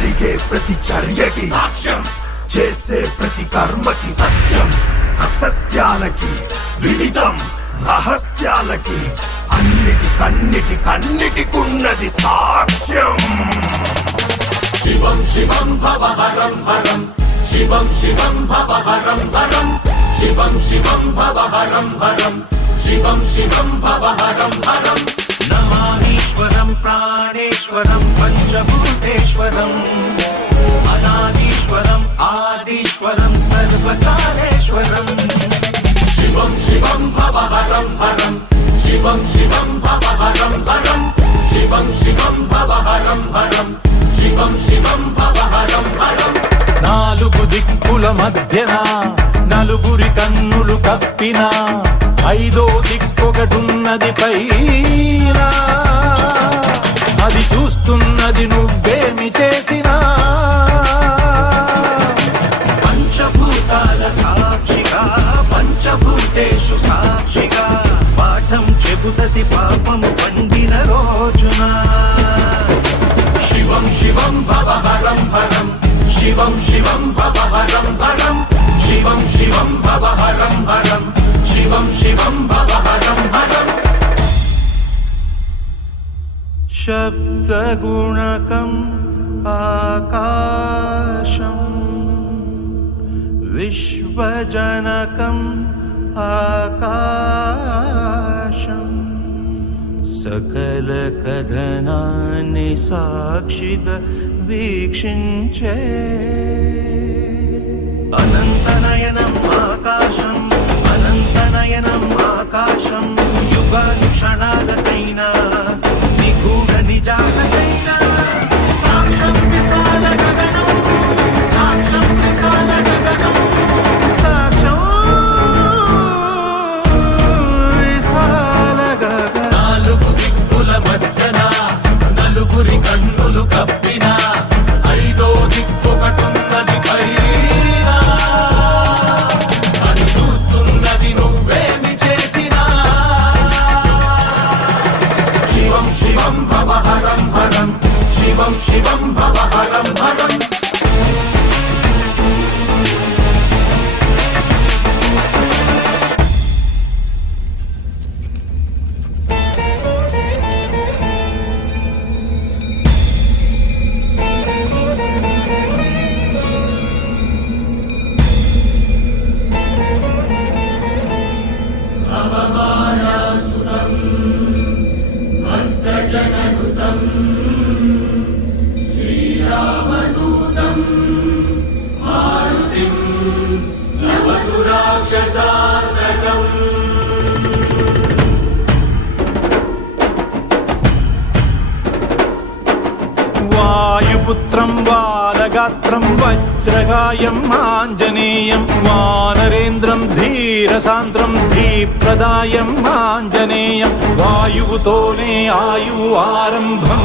జరిగే ప్రతి చర్యకి సాక్ష్యం, చేసే ప్రతి కర్మకి సత్యం, అసత్యాలకి విదితం, రహస్యాలకి అన్నిటికన్నిటికున్నది సాక్ష్యం. శివం శివం భవ హరం హరం, శివం శివం భవ హరం హరం, శివం శివం భవ హరం హరం, శివం శివం భవ హరం హరం. నమామీశ్వరం ప్రాణేశ్వరం పంచభూతేశ్వరం, అనాదీశ్వరం ఆదీశ్వరం సర్వకాలేశ్వరం. శివం శివం భవ హరం హరం, శివం శివం భవ హరం హరం, శివం శివం భవ హరం హరం, శివం శివం భవ హరం హరం. నాలుగు దిక్కుల మధ్యన నలుగురి కన్నులు కప్పిన ఐదో దిక్కొకటున్నది పైన, అది చూస్తున్నది నువ్వేమి చేసినా. పంచభూతాల సాక్షిగా పంచభూతేషు సాక్షిగా పాఠం చెబుతది పాపము పండిన రోజున. శివం శివం భవ హరం హరం, శివం శివం భవ హరం హరం, శివం శివం భవ హరం హరం, శివం శివం భవ హరం హరం. శబ్దగుణకం ఆకాశం విశ్వజనకం ఆకాశం, సకల కథనాన్ని సాక్షిగా వీక్షించే అనంతనయనం ఆకాశం, అనంతనయనం ఆకాశం. యుగానుక్షణాలకైనా నిగూఢ నిజాలకైనా సాక్ష్యం విశాల గగనం, సాక్ష్యం విశాల గగనం, సాక్ష్యం విశాల గగనం. నాలుగు దిక్కుల మధ్యన నలుగురి కన్నులు కప్పిన ఐదో దిక్కొకటున్నది పైన, అది చూస్తున్నది నువ్వేమి చేసినా. శివం శివం భవ హరం హరం, శివం శివం భవ హరం హరం. శ్రీరామదూతం మారుతిం నమతు రాక్షసాంతకం. వాయుపుత్రం బాలగాత్రం వజ్రగాయం ఆంజనేయం, వానరేంద్రం ధీరసాంద్రం ధీప్రదాయం ఆంజనేయం. వాయువుతోనే ఆయువు ఆరంభం,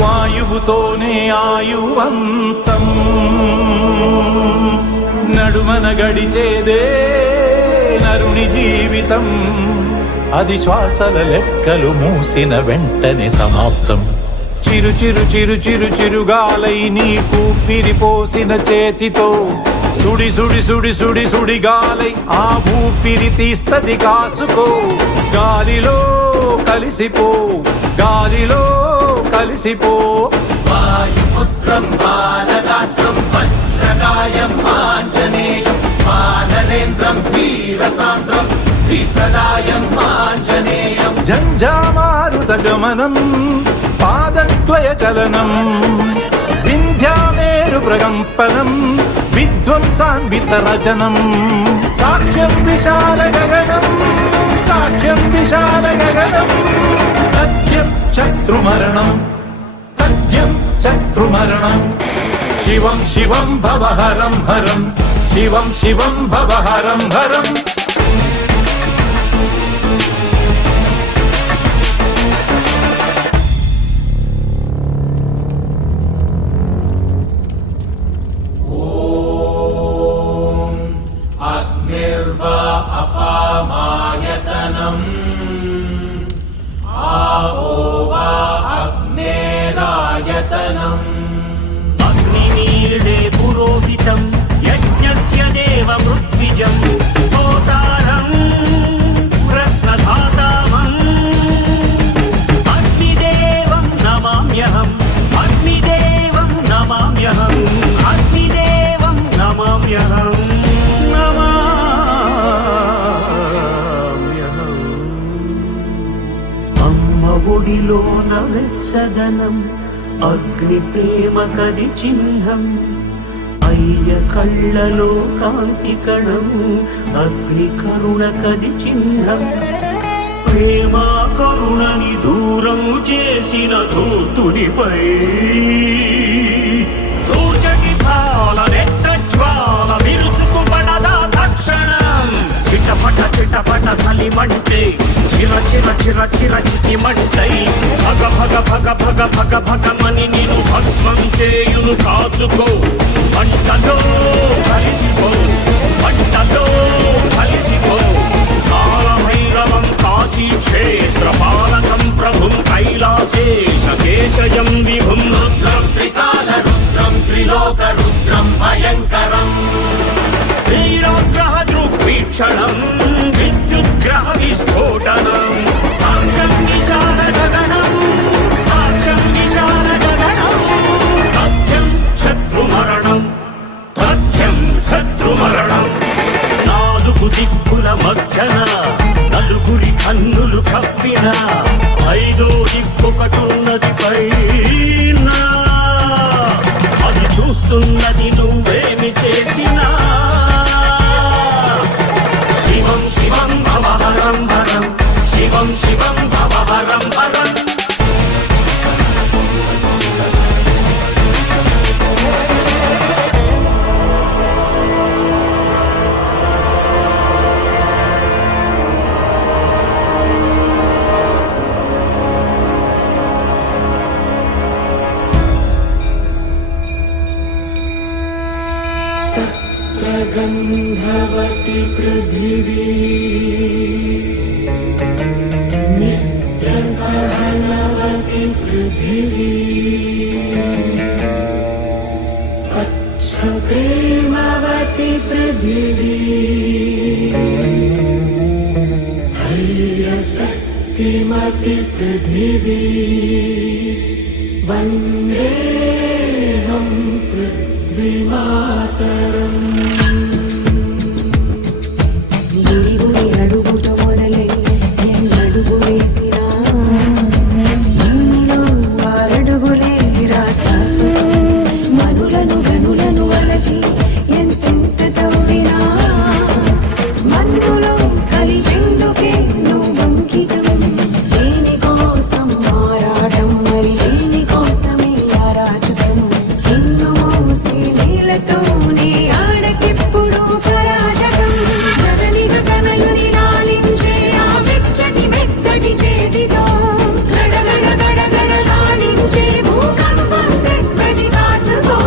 వాయువుతోనే ఆయువంతం. నడుమన గడిచేదే నరుని జీవితం, అది శ్వాసల లెక్కలు మూసిన వెంటనే సమాప్తం. చిరు చిరు చిరు చిరు చిరుగాలై నీకు పిరిపోసిన చేతితో సుడి సుడి సుడి సుడి సుడి గాలై ఆ ఊపిరి తీస్తది కాసుకో. గాలిలో కలిసిపో, గాలిలో కలిసిపో. వాయుపుత్రం బాలగాత్రం వజ్రగాయం ఆంజనేయం, వానరేంద్రం ధీరసాంద్రం ధీప్రదాయం ఆంజనేయం. జంఝామారుత గమనం పాదద్వయ చలనం, వింధ్యామేరు ప్రకంపనం విధ్వంసాన్విత రచనం. సాక్ష్యం విశాల గగనం, సాక్ష్యం విశాల గగనం. సత్యం శత్రుమరణం, సత్యం శత్రుమరణం. శివం శివం భవ హరం హరం, శివం శివం భవ హరం హరం. అగ్నిర్వా అపామాయతనం, ఆవో వా అగ్నేరాయ ఆయతనం అగ్నిమీడే పురోహితం యజ్ఞస్య దేవ మృత్విజం హోతారం రత్నధాతామం అగ్నిదేవం నమామ్యహం అగ్నిదేవం నమామ్యహం అగ్నిదేవం నమామ్యహం నమామ్యహం. అమ్మ ఒడిలోన వెచ్చదనం అగ్ని ప్రేమ కది చిహ్నం అయ్య కళ్ళలో కాంతి కణం అగ్ని కరుణ కది చిహ్నం ప్రేమ కరుణని దూరం చేసిన ధూర్తునిపై దూచటి భాల నెత్రజ్వాల విరుచుకుపడదా తక్షణం చిటపట చిటపట కలిమంటే చిర చిర చిర చిర చితిమంటై భగ భగ భగ భగ భగ భగమని నేను భస్మం చేయును కాచుకో మంటలో కలిసిపో మంటలో కలిసిపో కాలభైరవం కాశీ క్షేత్ర పాలకం ప్రభుం కైలాసేశ కేశయం విభుం రుద్రం త్రికాల రుద్రం త్రిలోక రుద్రం భయంకరం వీరాగ్రహ దృగ్వీక్షణం విద్యుద్గ్రహ విస్ఫోటనం సాక్ష్యం విశాల గగనం సాక్ష్యం విశాల గగనం తథ్యం శత్రుమరణం తథ్యం శత్రుమరణం నాలుగు దిక్కుల మధ్యన నలుగురి కన్నులు కప్పిన ఐదో దిక్కొకటున్నది పైన అది చూస్తున్నది నువ్వేమి చేసినా శివం శివం భవహరం హరం శివం శివం భవహరం హరం गन्धवति पृथिवी नित्यसहनवति पृथिवी स्वच्छप्रेमवति पृथिवी स्थैर्यशक्तिमति पृथिवी वन्देऽहं पृथ्वीमातरम् అడుగుతో మొదలై ఎన్నడుగులేసినా ఇందులో ఆరడుగులే శాశ్వతం మనులను గనులను వలచి ఎంతెంత తవ్వినా మన్నులో కలిపెందుకే నువ్వంకితం దేనికోసం ఆరాటం మరి దేనికోసమే ఆరాటం ఎన్నో మోసే నీళ్ళతోనే ఆడకెప్పుడు పరాజకం జగనిక కనలుని లాలించే ఆ వెచ్చటి మెత్తటి చేతితో గడగడ గడగడ లాలించే భూకంపం తెస్తది కాసుకో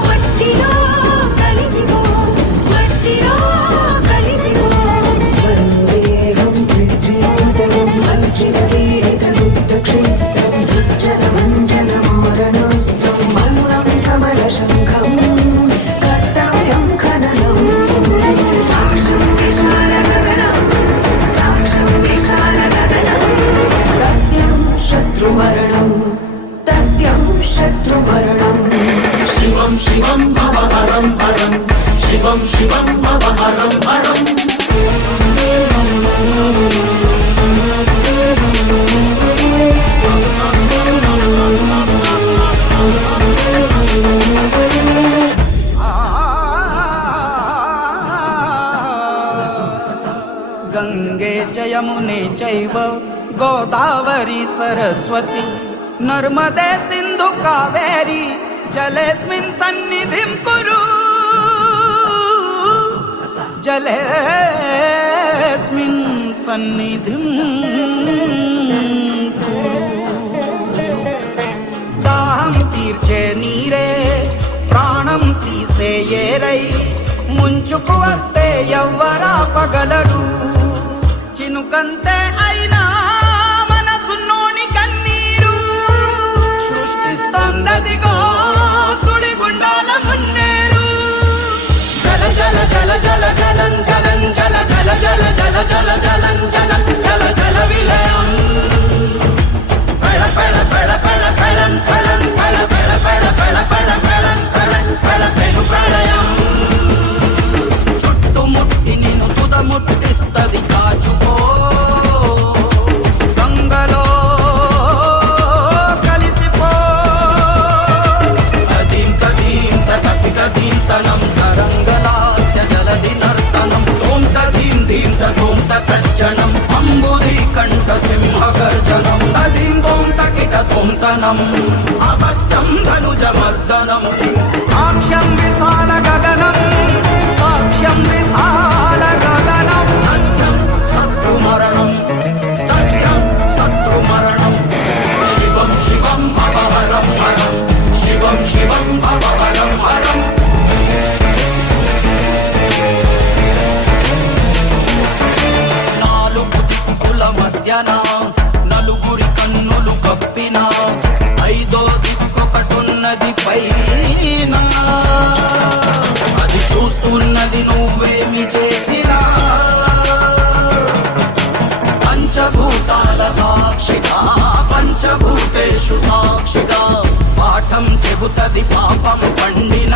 మట్టిలో కలిసిపో మట్టిలో కలిసిపో వందేహం పృథ్వీమాతరం వంచిన వీడిత గుప్త క్షేత్రం దుర్జన వంజన మారణాస్త్రం మౌనం సమర శంఖం కర్తవ్యం ఖననం సాక్ష్యం విశాల గగనం సాక్ష్యం విశాల గగనం తథ్యం శత్రుమరణం తథ్యం శత్రుమరణం శివం శివం భవహరం హరం శివం శివం భవహరం హరం गंगे च यमुने चैव गोदावरी सरस्वती नर्मदे सिन्धु कावेरी जलेऽस्मिन् सन्निधिं कुरु जलेऽस्मिन् सन्निधिं कुरु दाहं तीर्चे नीरे ప్రాణం తీసే ఏరై ముంచుకు వస్తే ఎవ్వరా పగలడు చినుకంతే అయినా మనసున్నోని కన్నీరు సృష్టిస్తాను జలం జలం జల జల జల జల జల జలం జలం జల జల విలయం ఫెళ ఫెళ ఫెళ ఫెళ ఫెళం ఫెళం ఫెళ ఫెళ ఫెళ ఫెళ ఫెళ ఫెళం ఫెళం ఫెళ పెను ప్రళయం చుట్టుముట్టి నిన్ను తుదముట్టిస్తది కాచుకో గంగలో కలిసిపో అదీంత దీంత తపిత దీంతనం తరంగలాస్య జలది నర్తనం తోంత దీం దీంత తోంత తజ్జనం అంబుది కంఠ సింహ గర్జనం తదీం తోంత కిట తోంతనం అవశ్యం ధనుజమర్దనం సాక్ష్యం విశాల గగనం సాక్ష్యం విశాల గగనం తథ్యం శత్రు మరణం తథ్యం శత్రు మరణం శివం శివం భవహరం హరం శివం శివం భవహరం హరం నాలుగు దిక్కుల మధ్యన నలుగురి కన్నులు కప్పిన ఐదో దిక్కొకటున్నది పైన అది చూస్తున్నది నువ్వేమి చేసినా పంచభూతాల సాక్షిగా పంచభూతేషు సాక్షిగా పాఠం చెబుతది పాపం పండిన